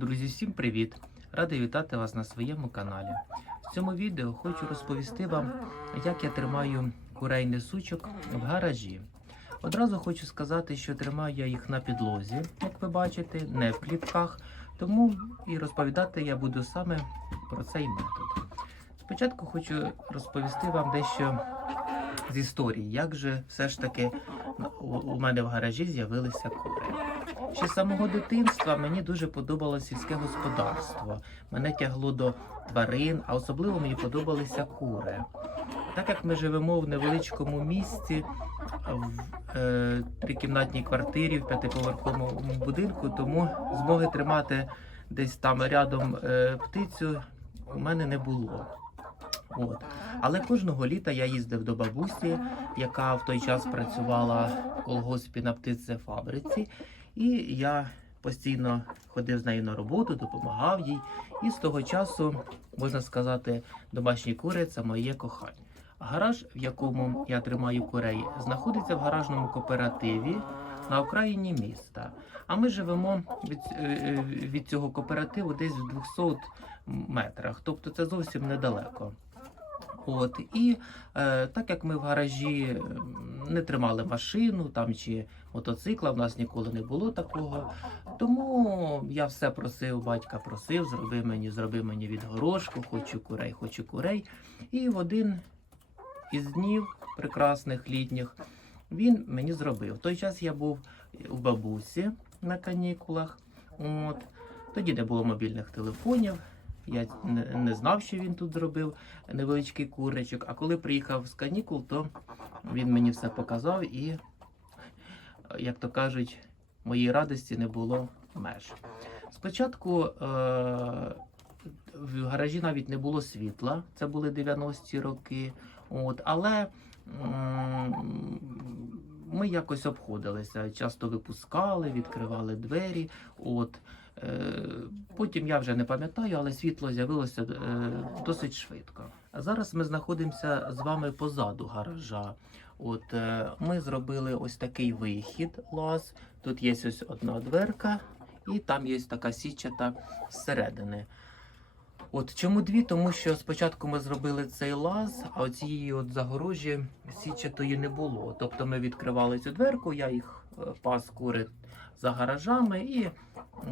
Друзі, всім привіт! Радий вітати вас на своєму каналі. В цьому відео хочу розповісти вам, як я тримаю курей несучок в гаражі. Одразу хочу сказати, що тримаю я їх на підлозі, як ви бачите, не в клітках, тому і розповідати я буду саме про цей метод. Спочатку хочу розповісти вам дещо з історії, як же все ж таки у мене в гаражі з'явилися кури. Ще з самого дитинства мені дуже подобалося сільське господарство. Мене тягло до тварин, а особливо мені подобалися кури. Так як ми живемо в невеличкому місті, в е, трикімнатній квартирі, в п'ятиповерховому будинку, тому змоги тримати десь там рядом е, птицю у мене не було. От. Але кожного літа я їздив до бабусі, яка в той час працювала в колгоспі на птицефабриці, і я постійно ходив з нею на роботу, допомагав їй. І з того часу, можна сказати, домашні кури це моє кохання. Гараж, в якому я тримаю курей, знаходиться в гаражному кооперативі на окраїні міста. А ми живемо від, е, е, від цього кооперативу десь в 200 метрах, тобто це зовсім недалеко. От і е, так як ми в гаражі не тримали машину там чи мотоцикла, в нас ніколи не було такого. Тому я все просив, батька просив, зроби мені, зроби мені відгорожку, хочу курей, хочу курей. І в один із днів прекрасних літніх він мені зробив. В той час я був у бабусі на канікулах. От. Тоді не було мобільних телефонів. Я не, знав, що він тут зробив невеличкий курничок. А коли приїхав з канікул, то він мені все показав і, як то кажуть, моїй радості не було меж. Спочатку е- в гаражі навіть не було світла, це були 90-ті роки. От, але ми якось обходилися, часто випускали, відкривали двері. От, потім я вже не пам'ятаю, але світло з'явилося е, досить швидко. Зараз ми знаходимося з вами позаду гаража. От е, ми зробили ось такий вихід лаз. Тут є ось одна дверка, і там є така січата зсередини. От чому дві? Тому що спочатку ми зробили цей лаз, а оцієї от загорожі січатої не було. Тобто ми відкривали цю дверку, я їх е, пас кури за гаражами і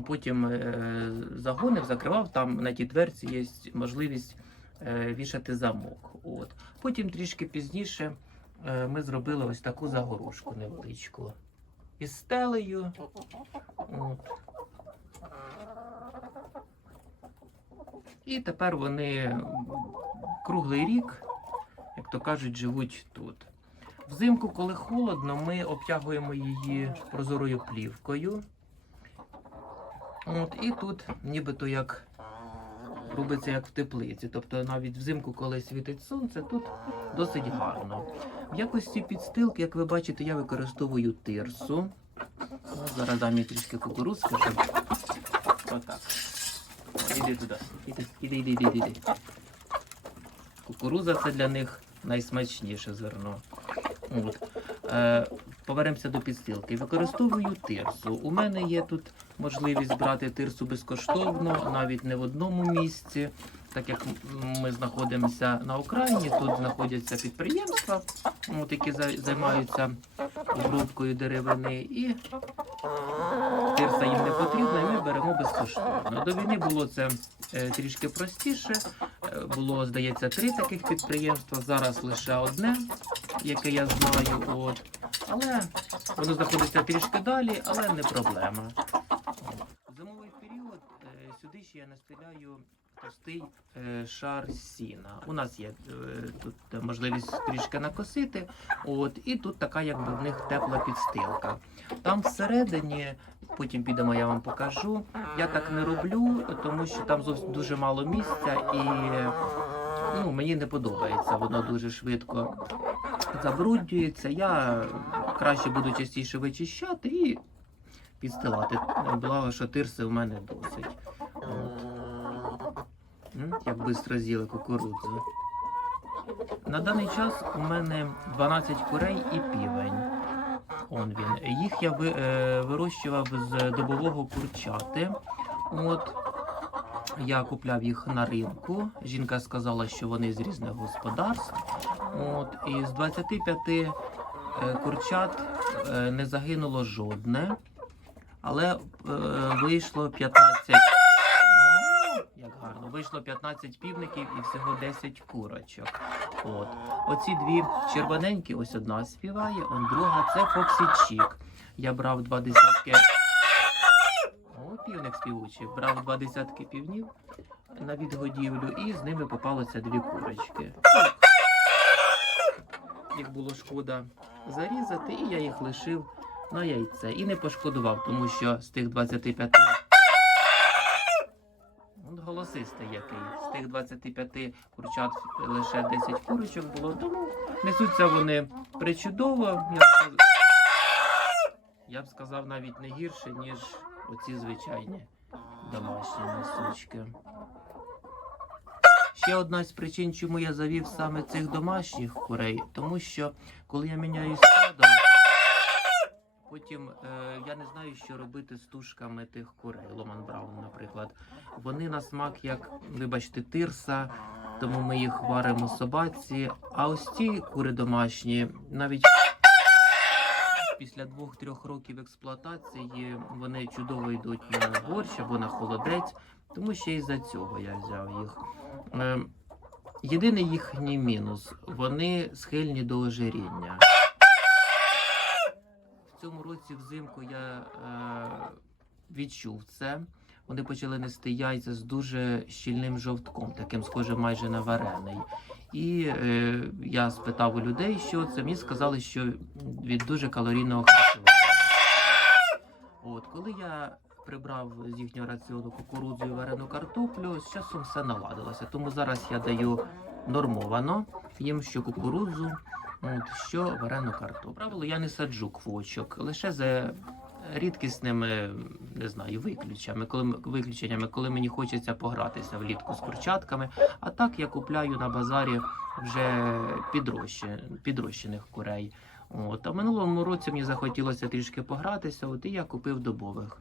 потім е, загонив, закривав. Там на тій дверці є можливість е, вішати замок. От. Потім трішки пізніше е, ми зробили ось таку загорожку невеличку із стелею. От. І тепер вони круглий рік, як то кажуть, живуть тут. Взимку, коли холодно, ми обтягуємо її прозорою плівкою. От, і тут нібито як робиться як в теплиці. Тобто навіть взимку, коли світить сонце, тут досить гарно. В якості підстилки, як ви бачите, я використовую тирсу. От зараз дам їй трішки кукурузки, отак. Іди туди. Іди, іди, іди, іди. Кукуруза це для них найсмачніше зерно. От. Е, повернемося до підстилки. Використовую тирсу. У мене є тут можливість брати тирсу безкоштовно, навіть не в одному місці. Так як ми знаходимося на Україні, тут знаходяться підприємства, от, які займаються обробкою деревини, і тирса їм не потрібна, і ми беремо безкоштовно. До війни було це е, трішки простіше. Е, Було, здається, три таких підприємства. Зараз лише одне, яке я знаю. От. Але воно знаходиться трішки далі, але не проблема. Зимовий період е, сюди ще я настеляю товстий е, шар сіна. У нас є е, тут можливість трішки накосити. От, і тут така, якби в них тепла підстилка. Там всередині, потім підемо, я вам покажу. Я так не роблю, тому що там зовсім дуже мало місця і ну, мені не подобається. Воно дуже швидко забруднюється. Я краще буду частіше вичищати і підстилати. Благо, що тирси у мене досить. От. Як швидко з'їли кукурудзу. На даний час у мене 12 курей і півень. Он він. Їх я е, вирощував з добового курчати. От. Я купляв їх на ринку. Жінка сказала, що вони з різних господарств. От. І з 25 е, курчат е, не загинуло жодне, але е, вийшло 15. Як гарно. Вийшло 15 півників і всього 10 курочок. От. Оці дві червоненькі, ось одна співає, он друга це Фоксі Чік. Я брав два десятки. О, півник співучий. Брав два десятки півнів на відгодівлю, і з ними попалося дві курочки. Було шкода зарізати, і я їх лишив на яйце. І не пошкодував, тому що з тих 25. Голосистий який. З тих 25 курчат лише 10 курочок було, тому несуться вони причудово. Я б сказ- я б сказав навіть не гірше, ніж оці звичайні домашні носочки. Ще одна з причин, чому я завів саме цих домашніх курей, тому що коли я міняю стадо, потім е, я не знаю, що робити з тушками тих курей, Ломан Браун, наприклад. Вони на смак, як, вибачте, тирса, тому ми їх варимо собаці. А ось ці кури домашні, навіть після двох-трьох років експлуатації, вони чудово йдуть на борщ або на холодець, тому ще й за цього я взяв їх. Е, Єдиний їхній мінус вони схильні до ожиріння. В цьому році взимку я е, відчув це. Вони почали нести яйця з дуже щільним жовтком, таким схожим майже на варений. І е, я спитав у людей, що це. Мені сказали, що від дуже калорійного харчування. От, коли я прибрав з їхнього раціону кукурудзу і варену картоплю, з часом все наладилося. Тому зараз я даю нормовано їм що кукурудзу, от, що варену картоплю. Правило, я не саджу квочок, лише за рідкісними, не знаю, виключеннями, коли, виключеннями, коли мені хочеться погратися влітку з курчатками. А так я купляю на базарі вже підрощених курей. От. А минулому році мені захотілося трішки погратися, от і я купив добових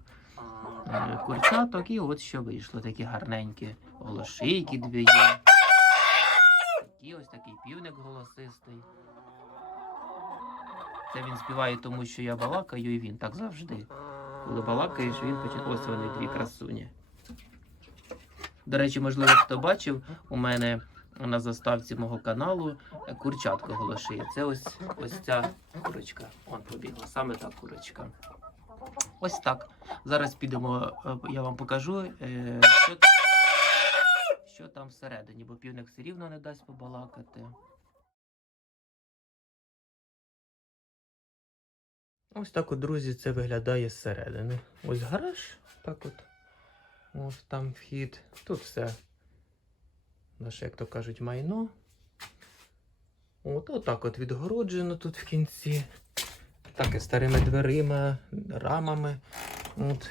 курчаток, і от що вийшло, такі гарненькі голошийки дві є. Такі ось такий півник голосистий. Це він співає, тому що я балакаю, і він так завжди. Коли балакаєш, він починає. Ось вони дві красуні. До речі, можливо, хто бачив у мене на заставці мого каналу е, курчатко голошиє. Це ось ось ця курочка. Вон побігла, саме та курочка. Ось так. Зараз підемо, е, я вам покажу, е, що, що там всередині, бо півник все рівно не дасть побалакати. Ось так от, друзі, це виглядає зсередини. Ось гараж, так от. Ось там вхід. Тут все наше, як то кажуть, майно. От, отак от відгороджено тут в кінці. Так і старими дверима, рамами. От,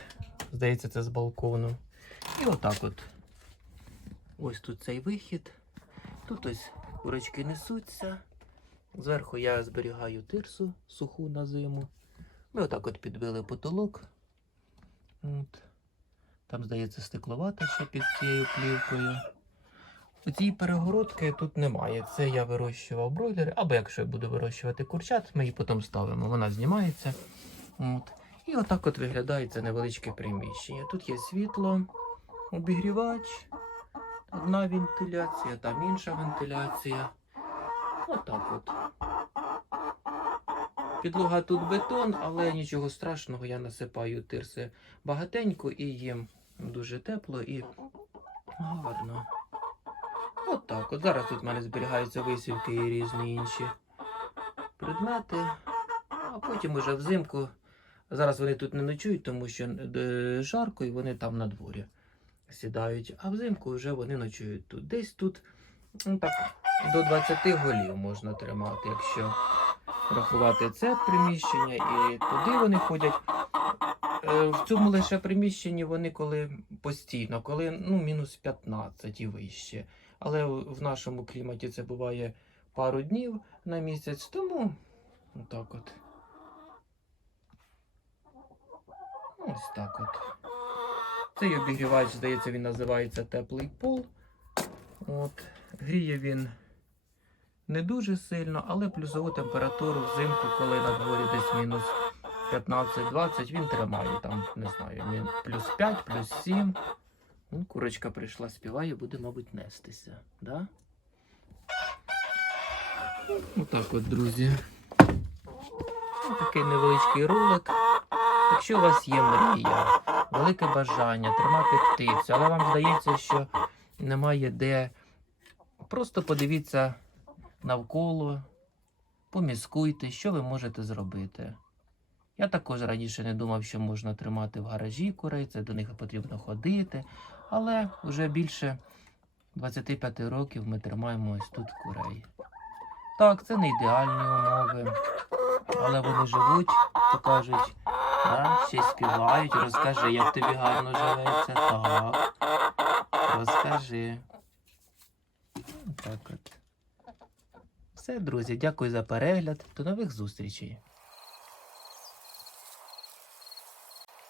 здається, це з балкону. І отак от. Ось тут цей вихід. Тут ось курочки несуться. Зверху я зберігаю тирсу суху на зиму. Ми отак от підбили потолок. От. Там, здається, стекловата ще під цією плівкою. Цій перегородки тут немає. Це я вирощував бройлери, або якщо я буду вирощувати курчат, ми її потім ставимо. Вона знімається. От. І отак от виглядає це невеличке приміщення. Тут є світло, обігрівач, одна вентиляція, там інша вентиляція. Отак от. Підлога тут бетон, але нічого страшного, я насипаю тирси багатенько і їм дуже тепло і гарно. От так. От зараз тут в мене зберігаються висівки і різні інші предмети. А потім уже взимку. Зараз вони тут не ночують, тому що е, жарко і вони там на дворі сідають. А взимку вже вони ночують тут. Десь тут ну, так, до 20 голів можна тримати, якщо рахувати це приміщення, і туди вони ходять. Е, В цьому лише приміщенні вони коли постійно, коли ну, мінус 15 і вище. Але в нашому кліматі це буває пару днів на місяць, тому отак от. Ось так от. Цей обігрівач, здається, він називається теплий пол. От. Гріє він не дуже сильно, але плюсову температуру взимку, коли на дворі десь мінус 15-20, він тримає там, не знаю, плюс 5, плюс 7. Ну, курочка прийшла, співає, буде, мабуть, нестися. Да? Отак от, друзі. Такий невеличкий ролик. Якщо у вас є мрія, велике бажання тримати птицю, але вам здається, що немає де, просто подивіться навколо, поміскуйте, що ви можете зробити. Я також раніше не думав, що можна тримати в гаражі курей, це до них потрібно ходити. Але вже більше 25 років ми тримаємо ось тут курей. Так, це не ідеальні умови, але вони живуть, то кажуть, да, ще співають. Розкажи, як тобі гарно живеться. Так. Розкажи. Так от. Все, друзі, дякую за перегляд. До нових зустрічей.